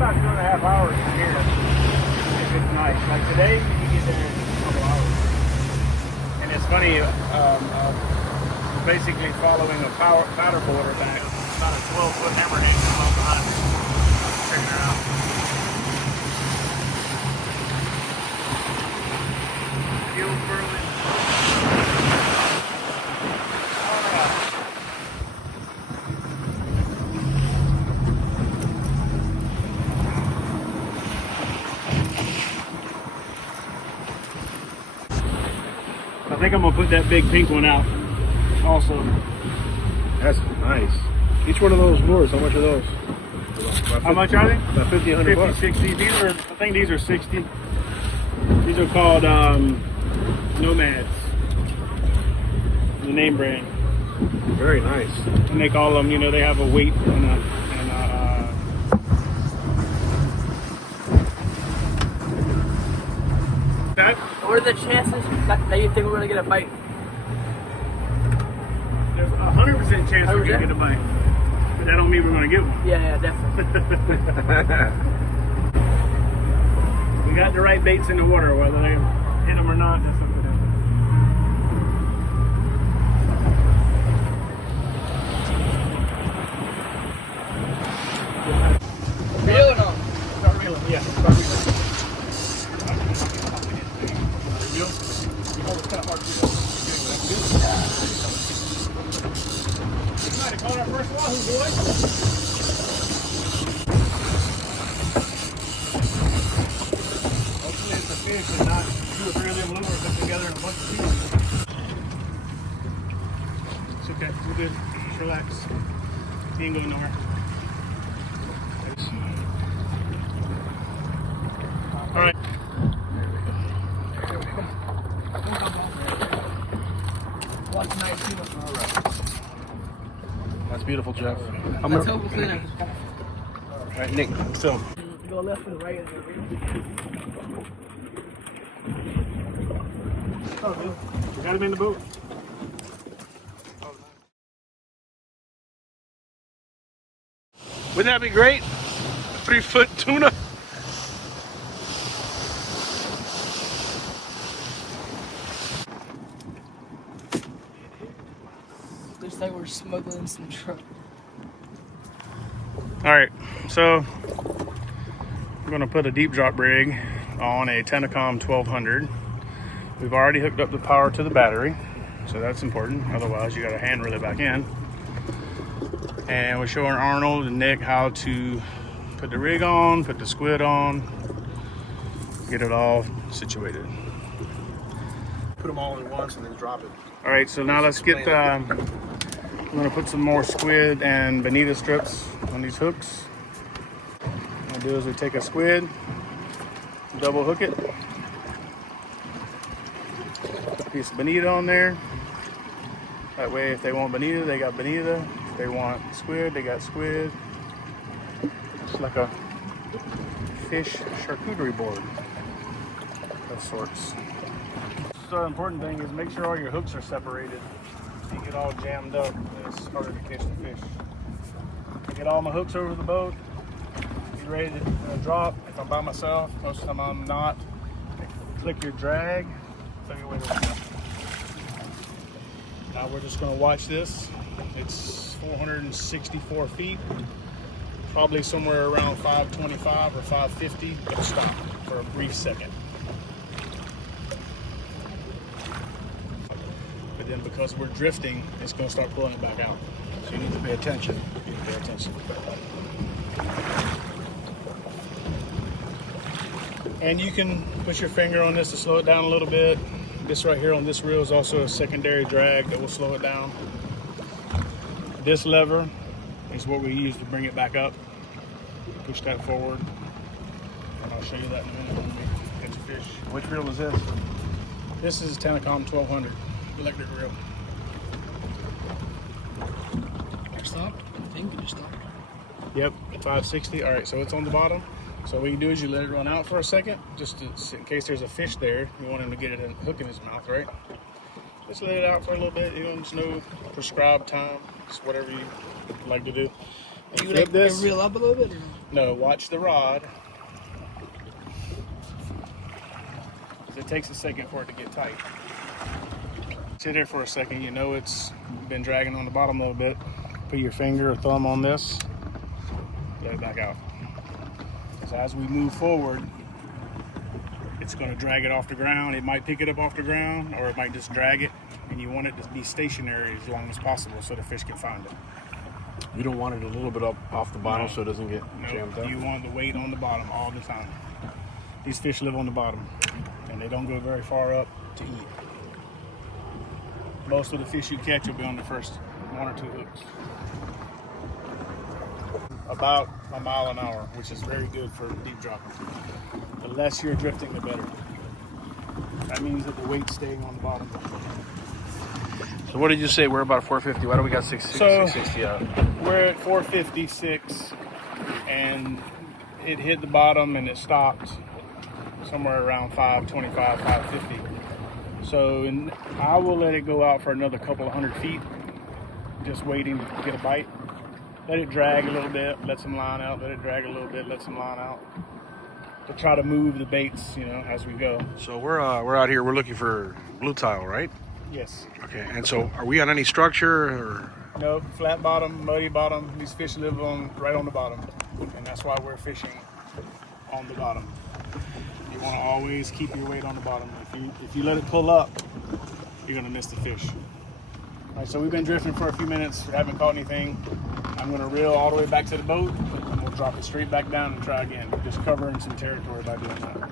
about 2.5 hours from here. If it's nice. Like today, you get there in a couple hours. And it's funny, basically following a powder border back, about a 12-foot hammerhead comes on behind me. Check it out. Fuel burling. I think I'm gonna put that big pink one out also. That's nice. Each one of those lures, how much are those? How much are they? About 50, 100 bucks. 60. These are, I think these are 60. These are called Nomads. The name brand. Very nice. And they call them, you know, they have a weight and a that. What are the chances that you think we're gonna get a bite? There's a 100% chance we're gonna get a bite, but that don't mean we're gonna get one. Yeah, definitely. We got the right baits in the water, whether they hit them or not. That's up to them. Reel or no? Start reeling. Yeah, start reeling. Oh, it's kind of hard to do. Might have caught our first wahoo, boys. Hopefully it's a fish and not 2 or 3 of them lures up together in a bunch of pieces. It's okay, we're good. Just relax. He ain't going nowhere. All right. That's beautiful, Jeff. Let's hope it's in it. All right, Nick, film. Go left and right. Oh, dude. We got him in the boat. Wouldn't that be great? 3-foot tuna. Looks like we're smuggling some truck. All right, so we're gonna put a deep drop rig on a Tenacom 1200. We've already hooked up the power to the battery, so that's important. Otherwise, you got to hand reel it back in. And we're showing Arnold and Nick how to put the rig on, put the squid on, get it all situated. Put them all in once and then drop it. All right, so now let's get, I'm gonna put some more squid and bonita strips on these hooks. What we'll do is we take a squid, double hook it, put a piece of bonita on there. That way if they want bonita, they got bonita. If they want squid, they got squid. It's like a fish charcuterie board of sorts. So the important thing is make sure all your hooks are separated. If you get all jammed up, it's harder to catch the fish. I get all my hooks over the boat, get ready to drop. If I'm by myself, most of the time I'm not. Click your drag, tell you where to go. Now we're just gonna watch this. It's 464 feet, probably somewhere around 525 or 550. It'll stop for a brief second. But then because we're drifting, it's gonna start pulling it back out. So you need to pay attention. You need to pay attention. And you can put your finger on this to slow it down a little bit. This right here on this reel is also a secondary drag that will slow it down. This lever is what we use to bring it back up. Push that forward. And I'll show you that in a minute when we catch a fish. Which reel is this? This is a Tenacom 1200 electric reel. Stop. I think you just stop. Yep, 560. All right, so it's on the bottom. So what you do is you let it run out for a second, just to, in case there's a fish there. You want him to get it in, hook in his mouth, right? Just let it out for a little bit. You know, there's no prescribed time. It's whatever you like to do. Are you Flip like this. reel up a little bit? Or? No, watch the rod. It takes a second for it to get tight. Sit here for a second. You know it's been dragging on the bottom a little bit. Put your finger or thumb on this. Let it back out. So as we move forward, it's going to drag it off the ground. It might pick it up off the ground, or it might just drag it. And you want it to be stationary as long as possible so the fish can find it. You don't want it a little bit up off the bottom so it doesn't get jammed up? You want the weight on the bottom all the time. These fish live on the bottom, and they don't go very far up to eat. Most of the fish you catch will be on the first 1 or 2 hooks. About a mile an hour, which is very good for deep dropping. The less you're drifting, the better. That means that the weight's staying on the bottom. So what did you say? We're about 450. Why do we got 660 out? We're at 456, and it hit the bottom and it stopped somewhere around 525, 550. So I will let it go out for another couple of 100 feet, just waiting to get a bite. Let it drag a little bit, let some line out, let it drag a little bit, let some line out. To try to move the baits, as we go. So we're out here. We're looking for blue tile, right? Yes. Okay. And so, are we on any structure or? No, flat bottom, muddy bottom. These fish live right on the bottom, and that's why we're fishing on the bottom. You want to always keep your weight on the bottom. If you let it pull up, you're gonna miss the fish. All right. So we've been drifting for a few minutes. We haven't caught anything. I'm gonna reel all the way back to the boat, and we'll drop it straight back down and try again. Just covering some territory by doing that.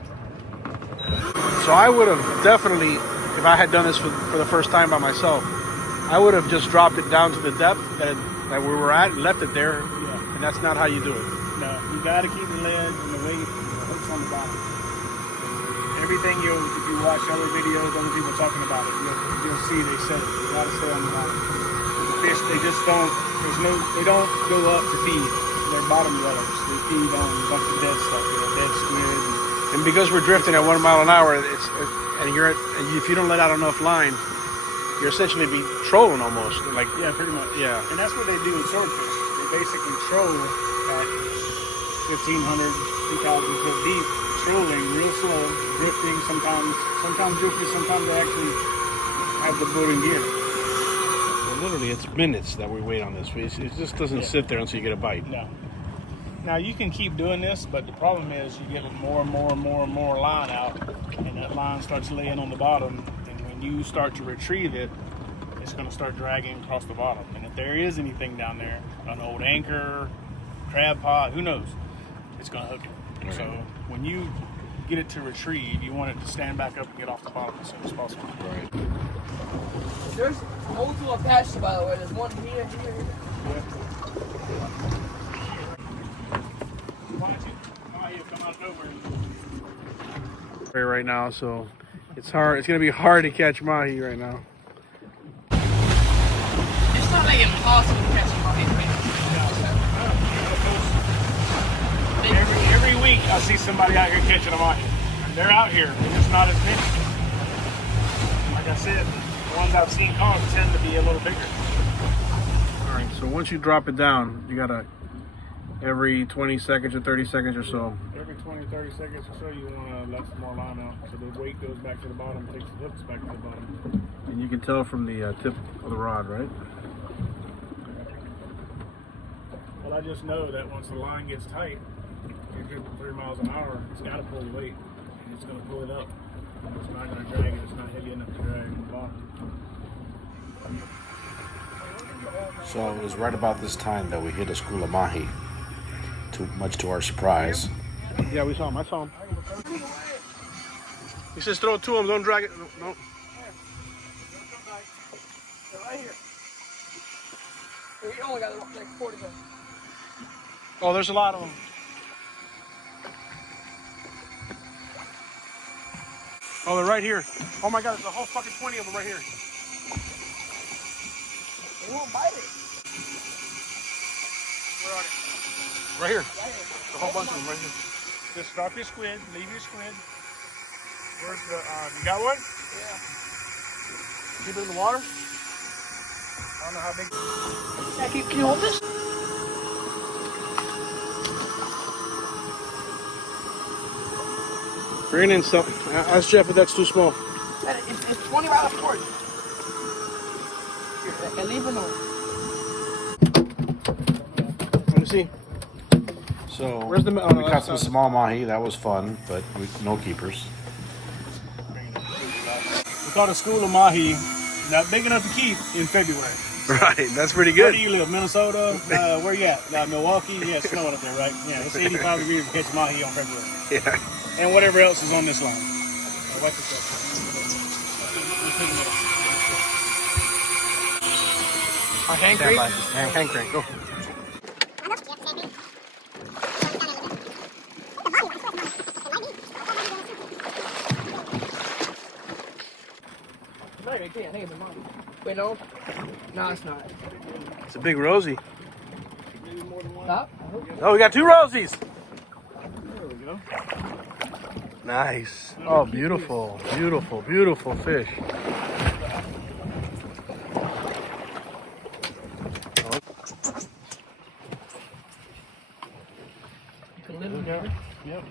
So I would have definitely, if I had done this for the first time by myself, I would have just dropped it down to the depth that we were at and left it there. Yeah. And that's not how you do it. No, you gotta keep the lead and the weight hooks on the bottom. Everything if you watch other videos, other people talking about it, you'll see they said it. You gotta stay on the bottom. The fish, they just don't. They don't go up to feed. They're bottom dwellers. They feed on a bunch of dead stuff, dead squid. And because we're drifting at 1 mile an hour, and if you don't let out enough line, you're essentially be trolling almost. Like Yeah, pretty much. Yeah. And that's what they do with swordfish. They basically troll at 1,500, 2,000 foot deep, trolling real slow, drifting. Sometimes drifting. Sometimes they actually have the boat in gear. literally, it's minutes that we wait on this fish. It just doesn't sit there until you get a bite. No. Now you can keep doing this, but the problem is you get more and more line out, and that line starts laying on the bottom. And when you start to retrieve it, it's going to start dragging across the bottom. And if there is anything down there, an old anchor, crab pot, who knows, it's going to hook it. Right. So when you get it to retrieve, you want it to stand back up and get off the bottom as soon as possible. Right. There's multiple Apaches, by the way. There's one here. Right now, so it's hard. It's gonna be hard to catch mahi right now. It's not like impossible to catch mahi right Every week I see somebody out here catching a mahi. They're out here. They're just not as many. Like I said, the ones I've seen caught tend to be a little bigger. All right. So once you drop it down, you gotta every 20 seconds or 30 seconds or so. Every 20, 30 seconds or so, you want to let some more line out. So the weight goes back to the bottom, takes the hooks back to the bottom. And you can tell from the tip of the rod, right? Well, I just know that once the line gets tight, you're drifting 3 miles an hour, it's got to pull the weight. And it's going to pull it up. It's not going to drag it. It's not heavy enough to drag the bottom. So it was right about this time that we hit a school of mahi. Much to our surprise. Yeah, we saw him. I saw him. He says throw it to him. Don't drag it. No. They're right here. We only got like 40 of them. Oh, there's a lot of them. Oh, they're right here. Oh my God, there's a whole fucking 20 of them right here. They won't bite it. Where are they? Right here. Right here. A whole bunch of them right here. Just drop your squid, leave your squid. Where's the, you got one? Yeah. Keep it in the water. I don't know how big. Yeah, can you hold this? Bring in some. Ask Jeff if that's too small. It's 20 right off the board. Here, leave it alone. Let me see. So Where's the? Oh, we no, caught that's some not- small mahi. That was fun, but no keepers. We caught a school of mahi, not big enough to keep in February. Right, that's pretty Where good. do you live? Minnesota? Where you at? Milwaukee? Yeah, it's snowing up there, right? Yeah, it's 85 degrees to catch mahi on February. Yeah. And whatever else is on this line. Watch this up. Hand crank? Hand crank. Go. Wait, no? No, it's not. It's a big Rosie. Stop. Oh, we got 2 Rosies. There we go. Nice. Oh, beautiful, beautiful, beautiful fish. You can live in there. Yep.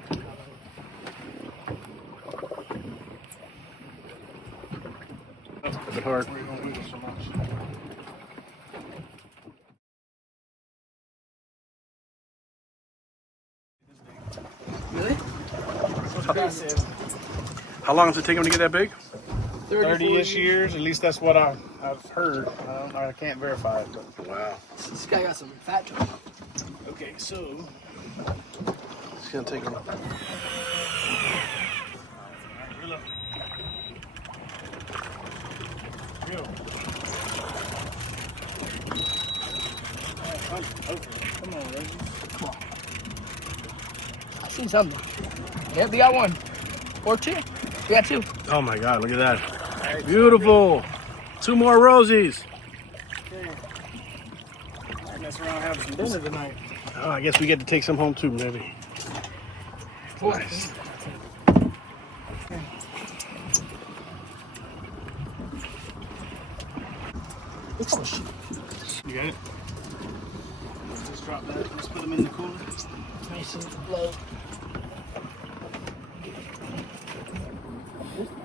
A bit hard. Where you gonna wiggle so much? Really? How long does it take them to get that big? 30-ish years, at least that's what I've heard. I can't verify it, but Wow. This guy got some fat to him. okay. So It's gonna take them. reel up. Reel. Come on, Reggie. I seen something. Yep, we got 1. Or 2. We got 2. Oh my God! Look at that. Beautiful. 2 more Rosies. Might mess around and have some dinner tonight. Oh, I guess we get to take some home too, maybe. Nice. Oh, shit. You got it? Let's drop that. Let's put them in the cooler. Nice and low.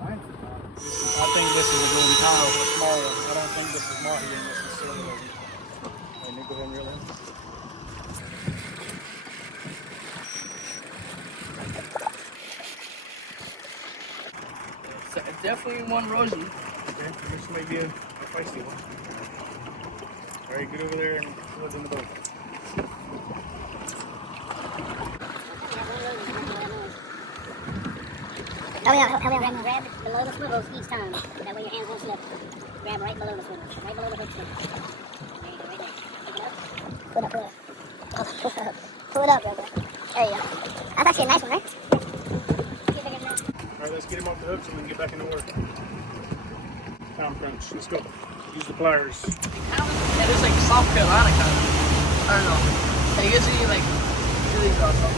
I think this is a golden cow, a small one. I don't think this is mahi in this is silver. Let me go ahead and reel in. It's definitely 1 Rosie. Okay, this may be a feisty one. All right, get over there and throw it in the boat. Help me out. Grab below the swivels each time. That way your hands won't slip. Grab right below the swivels. Right below the hook swivels. There you go, right there. Pick it up. Pull it up. Pull it up, real quick. There you go. That's actually a nice one, right? All right, let's get him off the hook so we can get back into work. Time crunch. Let's go. Use the pliers. Yeah, it's like South Carolina kind of. I don't know. They usually like really awesome.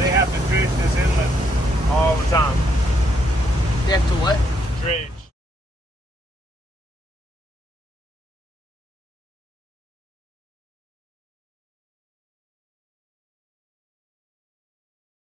They have to fish this inlet all the time. They have to what? Dredge.